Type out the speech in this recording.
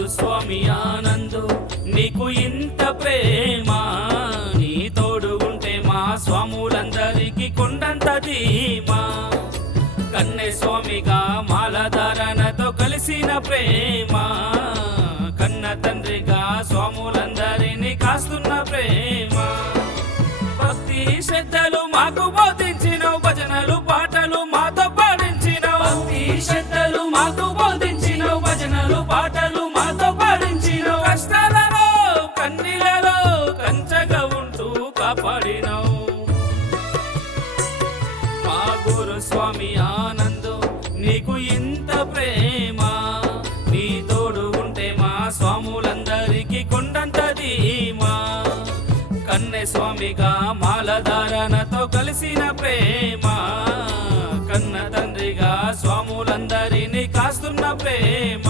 గురుస్వామి ఆనందు నీకు ఇంత ప్రేమ, నీ తోడు ఉంటే మా స్వాములందరికీ కొండంత ధీమా. కన్నె స్వామిగా మాలధారణతో కలిసిన ప్రేమ, కన్న తండ్రిగా స్వాములందరినీ కాస్తున్న ప్రేమ. భక్తి శ్రద్ధలు మాకు బోధించినవు, భజనలు పాటలు మాతో పాడించినవు. భక్తి శ్రద్ధలు మాకు బోధించినవు, భజనలు పాటలు మాతో పాడించినవు. కష్టాలలో కన్నీలలో కంచగా ఉంటూ కాపాడినవు. మా గురుస్వామి ఆనందు నీకు ఇంత ప్రేమ, నీ తోడు ఉంటే మా స్వాములందరికీ కొండంత ధీమా. కన్నె స్వామిగా మాలధారణతో కలిసిన ప్రేమ, కన్న తండ్రిగా స్వాములందరినీ కాస్తున్న ప్రేమ.